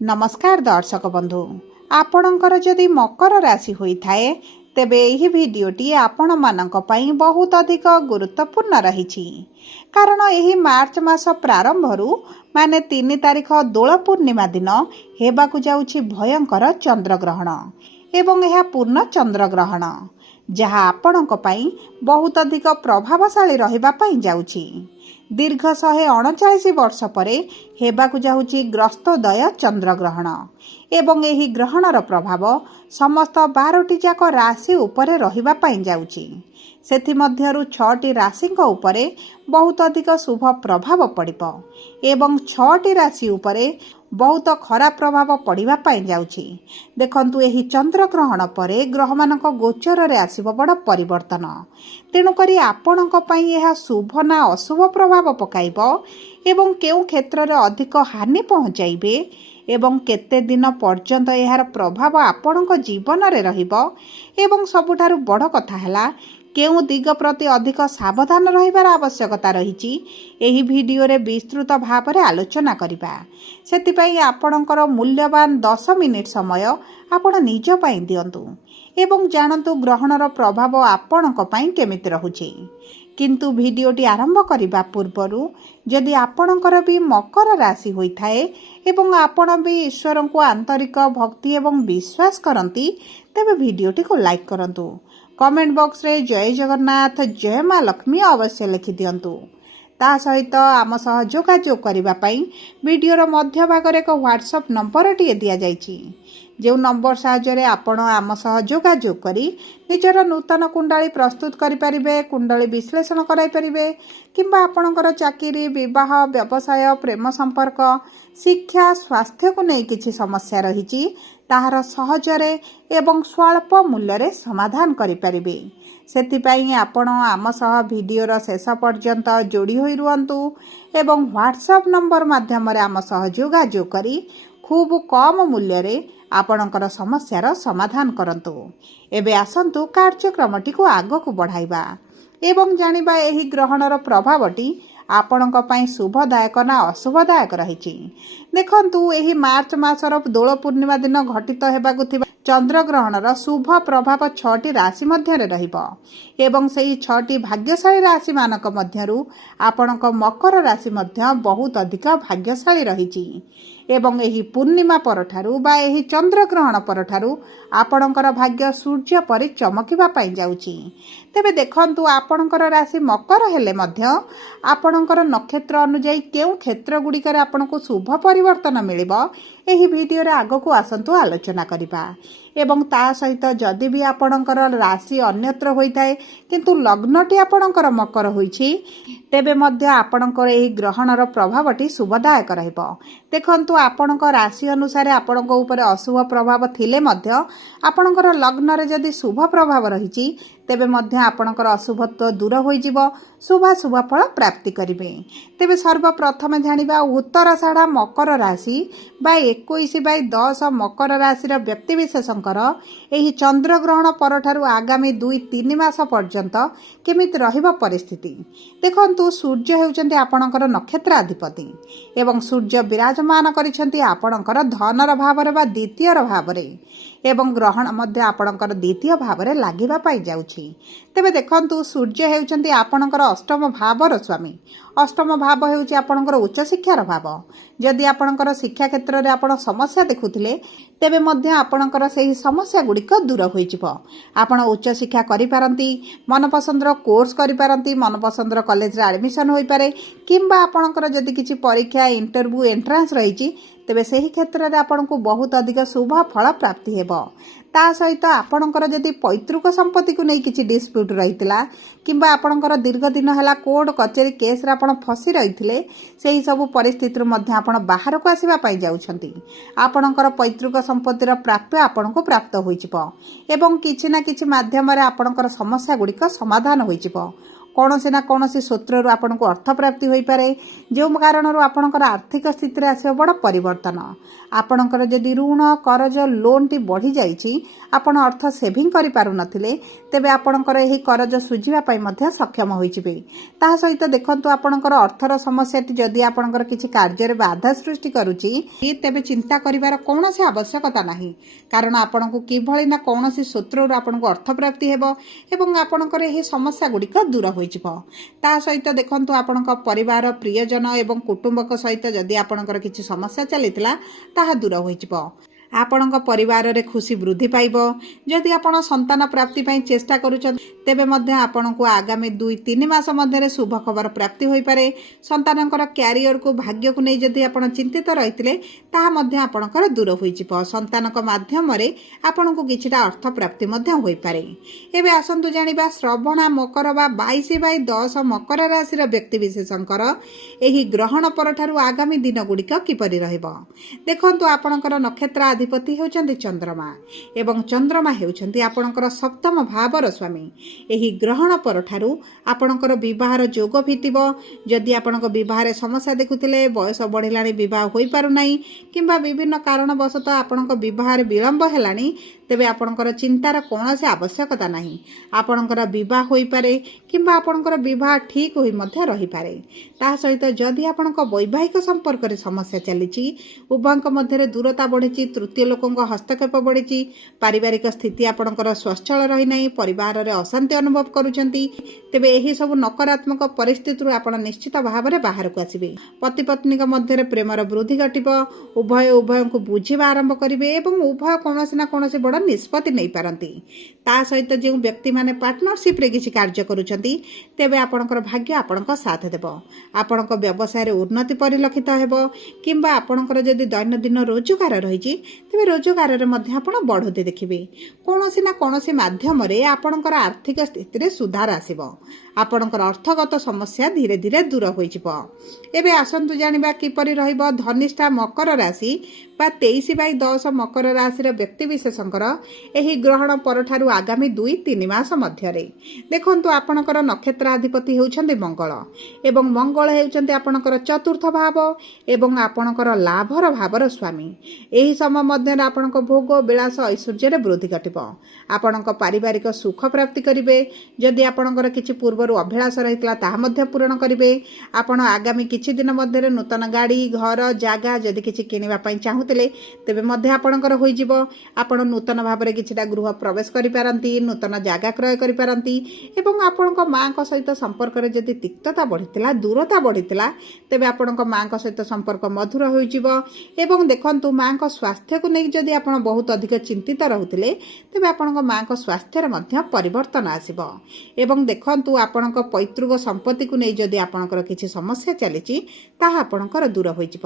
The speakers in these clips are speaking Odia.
नमस्कार दर्शक बंधु, आपणकर जदि मकर राशि होइथाए तेबे एही भिडियोटी आपण मानक पई बहुत अधिक गुरुत्वपूर्ण रही। कारण एही मार्च मास प्रारंभरू माने 3 तारिख दोल पूर्णिमा दिन हेबाकु जाउछि भयंकर चंद्रग्रहण एवं यह पूर्ण चंद्रग्रहण जहाँ आपणक पई बहुत अधिक प्रभावशाली रहिबा पई जाउछि। दीर्घ 139 वर्ष परे हेबाकु जाउछि ग्रस्तोदय चंद्रग्रहण एवं एही ग्रहणर प्रभाव समस्त 12टी जाक राशि उपरे रहिबा पई जाउछि। सेथि मध्यरु 6टी राशिक उपरे बहुत अधिक शुभ प्रभाव पड़िबो एवं 6टी राशि उपरे बहुत खराब प्रभाव पड़िबा पई जाउछि। देखंतु एही चंद्रग्रहण परे ग्रहमानक गोचर रे आसीबो बड़ परिवर्तन। तेणु करी आपणक पई यह शुभ ना अशुभ प्रभाव पकाइबो एवं केउ क्षेत्र रे अधिक हानि पहुंचाइबे एवं केते दिन पर्यंत यार प्रभाव आपणक जीवन रे रहिबो एवं सबुठारु बड़ कथा हला केउ दिग प्रति अधिक सावधान रहिबार आवश्यकता रहिछि। एही भिडियो रे विस्तृत भाव रे आलोचना करिबा। सेतिपई आपणकर मूल्यवान 10 मिनिट समय आपण निज पई दियंतु एवं जानंतु ग्रहणर प्रभाव आपणक पई केमिति रहुछि। किंतु भिडियोटी आरंभ करिबा पूर्वरु जदि आपणकर भी मकर राशि होइथाए एवं आपण भी ईश्वर को आंतरिक भक्ति एवं विश्वास करंती तेबे भिडियोटी को लाइक करंतु। कमेंट बॉक्स रे जय जगन्नाथ जय मां लक्ष्मी अवश्य लिखि दियंतु। ता सहित आम सह जोगाजोग करिबा पई वीडियोर मध्य भाग रे एक व्हाट्सएप नंबर टी दिया जाइछि। जो नंबर साहाय्य आपण आम सह जोगाजोग करी निजर नूतन कुंडली प्रस्तुत करि परिबे, कुंडली विश्लेषण कराई परिबे किंबा आपणकर चाकरी विवाह व्यवसाय प्रेम संपर्क शिक्षा स्वास्थ्य को नहीं किछि समस्या रहिछि ताहार सहजरे एवं स्वल्प मूल्य रे समाधान करि परिबे। सेतिपई आपण आम सह वीडियोर शेष पर्यंत जोड़ी होई रुहंतु एवं व्हाट्सएप नंबर माध्यम रे आम सह जोगाजोग करी खूब कम मूल्य रे आपणकर समस्यार समाधान करंतु। एबे आसंतु कार्यक्रमटी को आगो को बढ़ाइबा एवं जानिबा एही ग्रहणर प्रभावटी आपणक पई शुभदायक ना अशुभदायक रहिछि। देखंतु एही मार्च मासर दोल पूर्णिमा दिन घटित हेबाकु थिबा चंद्रग्रहणर शुभ प्रभाव 6टी राशि मध्य रे रहिबो एवं सेही 6टी भाग्यशाली राशि मानक मध्यरु आपणक मकर राशि मध्य बहुत अधिक भाग्यशाली रहिछि एवं एही पूर्णिमा परठारु बा एही चंद्रग्रहण परठारु आपणकर भाग्य सूर्य परि चमकिबा पई जाउछि। तेबे देखंतु आपणकर राशि मकर हेले मध्य आपणकर नक्षत्र अनुଯାयी केउ क्षेत्र गुडिकर आपणको शुभ परिवर्तन मिलिबो एही भिडियो रे आगो को आसंतु आलोचना करिबा एवं ता सहित जदि भी आपणकर राशि अन्यत्र होइथाय किंतु लग्नटी आपणकर मकर होइछि तेबे मध्य आपणकर एही ग्रहणर प्रभावटी शुभदायक रहइबो। देखंतु आपणक राशि अनुसार आपणक ऊपर अशुभ प्रभाव थिले मध्य आपणकर लग्न रे जदि शुभ प्रभाव रहिछि तेबे मध्य आपणकर अशुभत्व दूर होई जिवो शुभ फल प्राप्ति करिवे। तेबे सर्वप्रथम जानिबा उत्तराषाढ़ मकर राशि बा 21/10 मकर राशि रो व्यक्ति विशेषंकर एही चंद्रग्रहण परठारु आगामी 2-3 मास पर्यंत केमिति रहिबा परिस्थिति। देखंतु सूर्य हेउचंती आपणकर नक्षत्र अधिपति एवं सूर्य विराजमान करिसंती आपणकर धनर भाव रे बा द्वितीय भाव रे एवं ग्रहण मध्य आपणकर द्वितीय भाव रे लागिबा पाई जाउछि। तेबे देखंतु सूर्य हेउचंती आपणकर अष्टम भावर स्वामी। अष्टम भाव हेउची आपणकर उच्च शिक्षार भाव। जदि आपणकर शिक्षा क्षेत्र रे आपण समस्या देखुथिले तेबे मध्य आपणकर सेही समस्या गुडिक दूर होई जिवो। आपण उच्च शिक्षा करि पारंती, मनपसंदर कोर्स करि पारंती, मनपसंदर कॉलेज रे एडमिशन होई पारे किंबा आपणकर जदि किछि परीक्षा इंटरव्यू एंट्रांस रहिछि तेबे सेही क्षेत्र रे आपणको बहुत अधिक शुभ फल प्राप्ति हेबो। ता सहित आपणकर जदि पैतृक संपत्ति को नहीं किछि डिस्प्यूट रहितला किंबा आपणकर दीर्घ दिन हला कोर्ट कचेरी केस रे आपण फसी रहिथिले सेही सब परिस्थिति मध्य आपण बाहर को आसीबा पाई जाउछंती। आपणकर पैतृक संपत्तिर प्राप्य आपणको प्राप्त होई जिवो एवं किछि ना किछि माध्यम रे आपणकर समस्या गुडिक समाधान होई जिवो। କୌଣସି ନା କୌଣସି ସୂତ୍ରରୁ ଆପଣଙ୍କୁ ଅର୍ଥ ପ୍ରାପ୍ତି ହୋଇପାରେ, ଯେଉଁ କାରଣରୁ ଆପଣଙ୍କର ଆର୍ଥିକ ସ୍ଥିତିରେ ଆସିବ ବଡ଼ ପରିବର୍ତ୍ତନ। ଆପଣଙ୍କର ଯଦି ଋଣ କରଜ ଲୋନ୍ଟି ବଢ଼ିଯାଇଛି, ଆପଣ ଅର୍ଥ ସେଭିଂ କରିପାରୁନଥିଲେ, ତେବେ ଆପଣଙ୍କର ଏହି କରଜ ସୁଝିବା ପାଇଁ ମଧ୍ୟ ସକ୍ଷମ ହୋଇଯିବେ। ତାହା ସହିତ ଦେଖନ୍ତୁ, ଆପଣଙ୍କର ଅର୍ଥର ସମସ୍ୟାଟି ଯଦି ଆପଣଙ୍କର କିଛି କାର୍ଯ୍ୟରେ ବାଧା ସୃଷ୍ଟି କରୁଛି, ତେବେ ଚିନ୍ତା କରିବାର କୌଣସି ଆବଶ୍ୟକତା ନାହିଁ, କାରଣ ଆପଣଙ୍କୁ କିଭଳି ନା କୌଣସି ସୂତ୍ରରୁ ଆପଣଙ୍କୁ ଅର୍ଥ ପ୍ରାପ୍ତି ହେବ ଏବଂ ଆପଣଙ୍କର ଏହି ସମସ୍ୟା ଗୁଡ଼ିକ ଦୂର ହୋଇଯିବ। ତା ସହିତ ଦେଖନ୍ତୁ, ଆପଣଙ୍କ ପରିବାର, ପ୍ରିୟଜନ ଏବଂ କୁଟୁମ୍ବଙ୍କ ସହିତ ଯଦି ଆପଣଙ୍କର କିଛି ସମସ୍ୟା ଚାଲିଥିଲା, ତାହା ଦୂର ହୋଇଯିବ। ଆପଣଙ୍କ ପରିବାରରେ ଖୁସି ବୃଦ୍ଧି ପାଇବ। ଯଦି ଆପଣ ସନ୍ତାନ ପ୍ରାପ୍ତି ପାଇଁ ଚେଷ୍ଟା କରୁଛନ୍ତି, ତେବେ ମଧ୍ୟ ଆପଣଙ୍କୁ ଆଗାମୀ 2-3 ମାସ ମଧ୍ୟରେ ଶୁଭ ଖବର ପ୍ରାପ୍ତି ହୋଇପାରେ। ସନ୍ତାନଙ୍କର କ୍ୟାରିୟରକୁ, ଭାଗ୍ୟକୁ ନେଇ ଯଦି ଆପଣ ଚିନ୍ତିତ ରହିଥିଲେ, ତାହା ମଧ୍ୟ ଆପଣଙ୍କର ଦୂର ହୋଇଯିବ। ସନ୍ତାନଙ୍କ ମାଧ୍ୟମରେ ଆପଣଙ୍କୁ କିଛିଟା ଅର୍ଥ ପ୍ରାପ୍ତି ମଧ୍ୟ ହୋଇପାରେ। ଏବେ ଆସନ୍ତୁ ଜାଣିବା, ଶ୍ରବଣା ମକର ବା 22/10 ମକର ରାଶିର ବ୍ୟକ୍ତିବିଶେଷଙ୍କର ଏହି ଗ୍ରହଣ ପରଠାରୁ ଆଗାମୀ ଦିନ ଗୁଡ଼ିକ କିପରି ରହିବ। ଦେଖନ୍ତୁ, ଆପଣଙ୍କର ନକ୍ଷତ୍ର ଅଧିପତି ହେଉଛନ୍ତି ଚନ୍ଦ୍ରମା ଏବଂ ଚନ୍ଦ୍ରମା ହେଉଛନ୍ତି ଆପଣଙ୍କର ସପ୍ତମ ଭାବର ସ୍ୱାମୀ। ଏହି ଗ୍ରହଣ ପରଠାରୁ ଆପଣଙ୍କର ବିବାହର ଯୋଗ ଫିଟିବ। ଯଦି ଆପଣଙ୍କ ବିବାହରେ ସମସ୍ୟା ଦେଖୁଥିଲେ, ବୟସ ବଢ଼ିଲାଣି, ବିବାହ ହୋଇପାରୁନାହିଁ କିମ୍ବା ବିଭିନ୍ନ କାରଣବଶତଃ ଆପଣଙ୍କ ବିବାହରେ ବିଳମ୍ବ ହେଲାଣି, ତେବେ ଆପଣଙ୍କର ଚିନ୍ତାର କୌଣସି ଆବଶ୍ୟକତା ନାହିଁ। ଆପଣଙ୍କର ବିବାହ ହୋଇପାରେ କିମ୍ବା ଆପଣଙ୍କର ବିବାହ ଠିକ୍ ହୋଇ ମଧ୍ୟ ରହିପାରେ। ତାହା ସହିତ ଯଦି ଆପଣଙ୍କ ବୈବାହିକ ସମ୍ପର୍କରେ ସମସ୍ୟା ଚାଲିଛି, ଉଭୟଙ୍କ ମଧ୍ୟରେ ଦୂରତା ବଢ଼ିଛି, ତୃତୀୟ ଲୋକଙ୍କ ହସ୍ତକ୍ଷେପ ବଢ଼ିଛି, ପାରିବାରିକ ସ୍ଥିତି ଆପଣଙ୍କର ସ୍ୱଚ୍ଛଳ ରହିନାହିଁ, ପରିବାରରେ ଅଶାନ୍ତି ଅନୁଭବ କରୁଛନ୍ତି, ତେବେ ଏହି ସବୁ ନକାରାତ୍ମକ ପରିସ୍ଥିତିରୁ ଆପଣ ନିଶ୍ଚିତ ଭାବରେ ବାହାରକୁ ଆସିବେ। ପତି ପତ୍ନୀଙ୍କ ମଧ୍ୟରେ ପ୍ରେମର ବୃଦ୍ଧି ଘଟିବ। ଉଭୟଙ୍କୁ ବୁଝିବା ଆରମ୍ଭ କରିବେ ଏବଂ ଉଭୟ କୌଣସି ନା କୌଣସି ବଡ଼ ନିଷ୍ପତ୍ତି ନେଇପାରନ୍ତି। ତା ସହିତ ଯେଉଁ ବ୍ୟକ୍ତିମାନେ ପାର୍ଟନରସିପ୍ରେ କିଛି କାର୍ଯ୍ୟ କରୁଛନ୍ତି, ତେବେ ଆପଣଙ୍କର ଭାଗ୍ୟ ଆପଣଙ୍କ ସାଥ ଦେବ। ଆପଣଙ୍କ ବ୍ୟବସାୟରେ ଉନ୍ନତି ପରିଲକ୍ଷିତ ହେବ କିମ୍ବା ଆପଣଙ୍କର ଯଦି ଦୈନନ୍ଦିନ ରୋଜଗାର ରହିଛି, ତେବେ ରୋଜଗାରରେ ମଧ୍ୟ ଆପଣ ବଢ଼ୋତରୀ ଦେଖିବେ। କୌଣସି ନା କୌଣସି ମାଧ୍ୟମରେ ଆପଣଙ୍କର ଆର୍ଥିକ ସ୍ଥିତିରେ ସୁଧାର ଆସିବ। ଆପଣଙ୍କର ଅର୍ଥଗତ ସମସ୍ୟା ଧୀରେ ଧୀରେ ଦୂର ହୋଇଯିବ। ଏବେ ଆସନ୍ତୁ ଜାଣିବା କିପରି ରହିବ ଧନିଷ୍ଠା ମକର ରାଶି ବା 23/10 ମକର ରାଶିର ବ୍ୟକ୍ତିବିଶେଷଙ୍କର ଏହି ଗ୍ରହଣ ପରଠାରୁ ଆଗାମୀ 2-3 ମାସ ମଧ୍ୟରେ। ଦେଖନ୍ତୁ, ଆପଣଙ୍କର ନକ୍ଷତ୍ରାଧିପତି ହେଉଛନ୍ତି ମଙ୍ଗଳ ଏବଂ ମଙ୍ଗଳ ହେଉଛନ୍ତି ଆପଣଙ୍କର ଚତୁର୍ଥ ଭାବ ଏବଂ ଆପଣଙ୍କର ଲାଭର ଭାବର ସ୍ୱାମୀ। ଏହି ସମୟ ମଧ୍ୟରେ ଆପଣଙ୍କ ଭୋଗ, ବିଳାସ, ଐଶ୍ୱର୍ଯ୍ୟରେ ବୃଦ୍ଧି ଘଟିବ। ଆପଣଙ୍କ ପାରିବାରିକ ସୁଖ ପ୍ରାପ୍ତି କରିବେ। ଯଦି ଆପଣଙ୍କର କିଛି ପୂର୍ବରୁ ଅଭିଳାଷ ରହିଥିଲା, ତାହା ମଧ୍ୟ ପୂରଣ କରିବେ। ଆପଣ ଆଗାମୀ କିଛି ଦିନ ମଧ୍ୟରେ ନୂତନ ଗାଡ଼ି, ଘର, ଜାଗା ଯଦି କିଛି କିଣିବା ପାଇଁ ଚାହୁଁଥିଲେ, ତେବେ ମଧ୍ୟ ଆପଣଙ୍କର ହୋଇଯିବ। ଆପଣ ନୂତନ ଭାବରେ କିଛିଟା ଗୃହ ପ୍ରବେଶ କରିପାରନ୍ତି, ନୂତନ ଜାଗା କ୍ରୟ କରିପାରନ୍ତି ଏବଂ ଆପଣଙ୍କ ମାଙ୍କ ସହିତ ସମ୍ପର୍କରେ ଯଦି ତିକ୍ତତା ବଢ଼ିଥିଲା, ଦୂରତା ବଢ଼ିଥିଲା, ତେବେ ଆପଣଙ୍କ ମାଙ୍କ ସହିତ ସମ୍ପର୍କ ମଧୁର ହୋଇଯିବ। ଏବଂ ଦେଖନ୍ତୁ, ମାଙ୍କ ସ୍ୱାସ୍ଥ୍ୟକୁ ନେଇ ଯଦି ଆପଣ ବହୁତ ଅଧିକ ଚିନ୍ତିତ ରହୁଥିଲେ, ତେବେ ଆପଣଙ୍କ ମାଙ୍କ ସ୍ୱାସ୍ଥ୍ୟରେ ମଧ୍ୟ ପରିବର୍ତ୍ତନ ଆସିବ। ଏବଂ ଦେଖନ୍ତୁ, ଆପଣଙ୍କ ପୈତୃକ ସମ୍ପତ୍ତିକୁ ନେଇ ଯଦି ଆପଣଙ୍କର କିଛି ସମସ୍ୟା ଚାଲିଛି, ତାହା ଆପଣଙ୍କର ଦୂର ହୋଇଯିବ।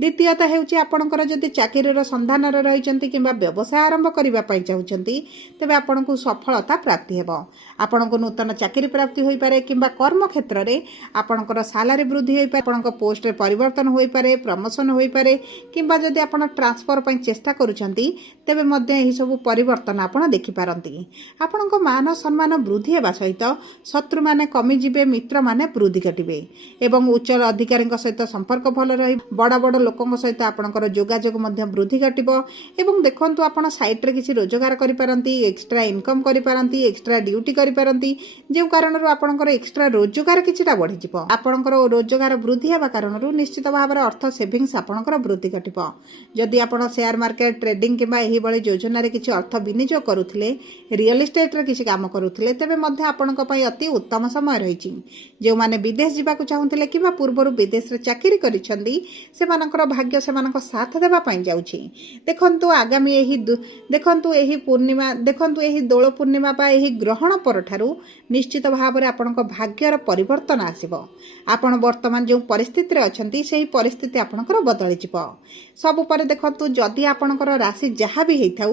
ଦ୍ୱିତୀୟତଃ ହେଉଛି, ଆପଣଙ୍କର ଯଦି ଚାକିରିର ସନ୍ଧାନରେ ରହିଛନ୍ତି କିମ୍ବା ବ୍ୟବସାୟ ଆରମ୍ଭ କରିବା ପାଇଁ ଚାହୁଁଛନ୍ତି, ତେବେ ଆପଣଙ୍କୁ ସଫଳତା ପ୍ରାପ୍ତି ହେବ। ଆପଣଙ୍କୁ ନୂତନ ଚାକିରି ପ୍ରାପ୍ତି ହୋଇପାରେ କିମ୍ବା କର୍ମକ୍ଷେତ୍ରରେ ଆପଣଙ୍କର ସାଲାରୀ ବୃଦ୍ଧି ହୋଇପାରେ, ଆପଣଙ୍କ ପୋଷ୍ଟରେ ପରିବର୍ତ୍ତନ ହୋଇପାରେ, ପ୍ରମୋସନ ହୋଇପାରେ କିମ୍ବା ଯଦି ଆପଣ ଟ୍ରାନ୍ସଫର ପାଇଁ ଚେଷ୍ଟା କରୁଛନ୍ତି, ତେବେ ମଧ୍ୟ ଏହିସବୁ ପରିବର୍ତ୍ତନ ଆପଣ ଦେଖିପାରନ୍ତି। ଆପଣଙ୍କ ମାନ ସମ୍ମାନ ବୃଦ୍ଧି ହେବା ସହିତ ଶତ୍ରୁମାନେ କମିଯିବେ, ମିତ୍ରମାନେ ବୃଦ୍ଧି ଘଟିବେ ଏବଂ ଉଚ୍ଚ ଅଧିକାରୀଙ୍କ ସହିତ ସମ୍ପର୍କ ଭଲ ରହିବ। ବଡ଼ ବଡ଼ ଲୋକଙ୍କ ସହିତ ଆପଣଙ୍କର ଯୋଗାଯୋଗ ମଧ୍ୟ ବୃଦ୍ଧି ଘଟିବ। ଏବଂ ଦେଖନ୍ତୁ, ଆପଣ ସାଇଟ୍ରେ କିଛି ରୋଜଗାର କରିପାରନ୍ତି, ଏକ୍ସଟ୍ରା ଇନକମ୍ କରିପାରନ୍ତି, ଏକ୍ସଟ୍ରା ଡ୍ୟୁଟି କରିପାରନ୍ତି, ଯେଉଁ କାରଣରୁ ଆପଣଙ୍କର ଏକ୍ସଟ୍ରା ରୋଜଗାର କିଛିଟା ବଢ଼ିଯିବ। ଆପଣଙ୍କର ରୋଜଗାର ବୃଦ୍ଧି ହେବା କାରଣରୁ ନିଶ୍ଚିତ ଭାବରେ ଅର୍ଥ ସେଭିଂସ୍ ଆପଣଙ୍କର ବୃଦ୍ଧି ଘଟିବ। ଯଦି ଆପଣ ସେୟାର ମାର୍କେଟ, ଟ୍ରେଡିଂ କିମ୍ବା ଏହିଭଳି ଯୋଜନାରେ କିଛି ଅର୍ଥ ବିନିଯୋଗ କରୁଥିଲେ, ରିଅଲ ଇଷ୍ଟେଟ୍ରେ କିଛି କାମ କରୁଥିଲେ, ତେବେ ମଧ୍ୟ ଆପଣଙ୍କ ପାଇଁ ଅତି ଉତ୍ତମ ସମୟ ରହିଛି। ଯେଉଁମାନେ ବିଦେଶ ଯିବାକୁ ଚାହୁଁଥିଲେ କିମ୍ବା ପୂର୍ବରୁ ବିଦେଶରେ ଚାକିରି କରିଛନ୍ତି, ସେମାନଙ୍କର ଭାଗ୍ୟ ସେମାନଙ୍କ ସାଥ ଦେବା ପାଇଁ ଯାଉଛି। ଦେଖନ୍ତୁ, ଆଗାମୀ ଏହି ଦୋଳ ପୂର୍ଣ୍ଣିମା ବା ଏହି ଗ୍ରହଣ ପରଠାରୁ ନିଶ୍ଚିତ ଭାବରେ ଆପଣଙ୍କ ଭାଗ୍ୟର ପରିବର୍ତ୍ତନ ଆସିବ। ଆପଣ ବର୍ତ୍ତମାନ ଯେଉଁ ପରିସ୍ଥିତିରେ ଅଛନ୍ତି, ସେହି ପରିସ୍ଥିତି ଆପଣଙ୍କର ବଦଳିଯିବ। ସବୁ ପରେ ଦେଖନ୍ତୁ, ଯଦି ଆପଣଙ୍କର ରାଶି ଯାହା ବି ହେଇଥାଉ,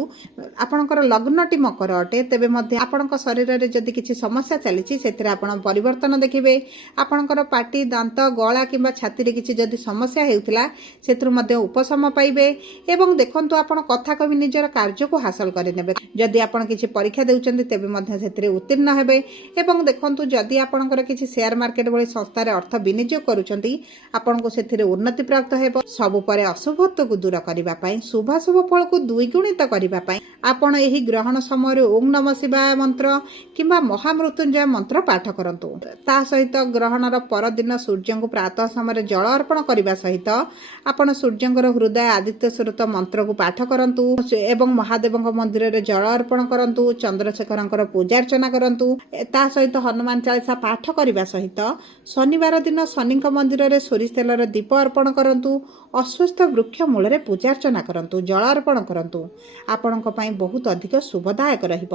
ଆପଣଙ୍କର ଲଗ୍ନଟି ମକର ଅଟେ, ତେବେ ମଧ୍ୟ ଆପଣଙ୍କ ଶରୀରରେ ଯଦି କିଛି ସମସ୍ୟା ଚାଲିଛି, ସେଥିରେ ସେଥିରେ ଆପଣ ପରିବର୍ତ୍ତନ ଦେଖିବେ। ଆପଣଙ୍କର ପାଟି, ଦାନ୍ତ, ଗଳା କିମ୍ବା ଛାତିରେ କିଛି ଯଦି ସମସ୍ୟା ହେଉଥିଲା ସେଥିରୁ ମଧ୍ୟ ଉପଶମ ପାଇବେ। ଏବଂ ଦେଖନ୍ତୁ ଆପଣ କଥା କହି ନିଜର କାର୍ଯ୍ୟକୁ ହାସଲ କରିନେବେ। ଯଦି ଆପଣ କିଛି ପରୀକ୍ଷା ଦେଉଛନ୍ତି ତେବେ ମଧ୍ୟ ସେଥିରେ ଉତ୍ତୀର୍ଣ୍ଣ ହେବେ। ଏବଂ ଦେଖନ୍ତୁ ଯଦି ଆପଣଙ୍କର କିଛି ସେୟାର ମାର୍କେଟ ଭଳି ସଂସ୍ଥାରେ ଅର୍ଥ ବିନିଯୋଗ କରୁଛନ୍ତି ଆପଣଙ୍କୁ ସେଥିରେ ଉନ୍ନତି ପ୍ରାପ୍ତ ହେବ। ସବୁ ପରେ ଅଶୁଭତ୍ୱକୁ ଦୂର କରିବା ପାଇଁ, ଶୁଭାଶୁଭ ଫଳକୁ ଦ୍ୱିଗୁଣିତ କରିବା ପାଇଁ ଆପଣ ଏହି ଗ୍ରହଣ ସମୟରେ ଓಂ ନମଃ ଶିବାୟ ମନ୍ତ୍ର କିମ୍ବା ମହାମୃତ୍ୟୁଞ୍ଜୟ ମନ୍ତ୍ର ପାଠ କରନ୍ତୁ। ତା ସହିତ ଗ୍ରହଣର ପରଦିନ ସୂର୍ଯ୍ୟଙ୍କୁ ପ୍ରାତଃ ସମୟରେ ଜଳ ଅର୍ପଣ କରିବା ସହିତ ଆପଣ ସୂର୍ଯ୍ୟଙ୍କର ହୃଦୟ ଆଦିତ୍ୟ ସ୍ୱରୂପ ମନ୍ତ୍ରକୁ ପାଠ କରନ୍ତୁ ଏବଂ ମହାଦେବଙ୍କ ମନ୍ଦିରରେ ଜଳ ଅର୍ପଣ କରନ୍ତୁ। ଚନ୍ଦ୍ରଶେଖରଙ୍କର ପୂଜାର୍ଚ୍ଚନା କରନ୍ତୁ। ତା ସହିତ ହନୁମାନ ଚାଳିଶା ପାଠ କରିବା ସହିତ ଶନିବାର ଦିନ ଶନିଙ୍କ ମନ୍ଦିରରେ ସୋରିଷ ତେଲର ଦୀପ ଅର୍ପଣ କରନ୍ତୁ। ଅଶ୍ୱସ୍ଥ ବୃକ୍ଷ ମୂଳରେ ପୂଜାର୍ଚ୍ଚନା କରନ୍ତୁ, ଜଳ ଅର୍ପଣ କରନ୍ତୁ। ଆପଣଙ୍କ ପାଇଁ ବହୁତ ଅଧିକ ଶୁଭଦାୟକ ରହିବ।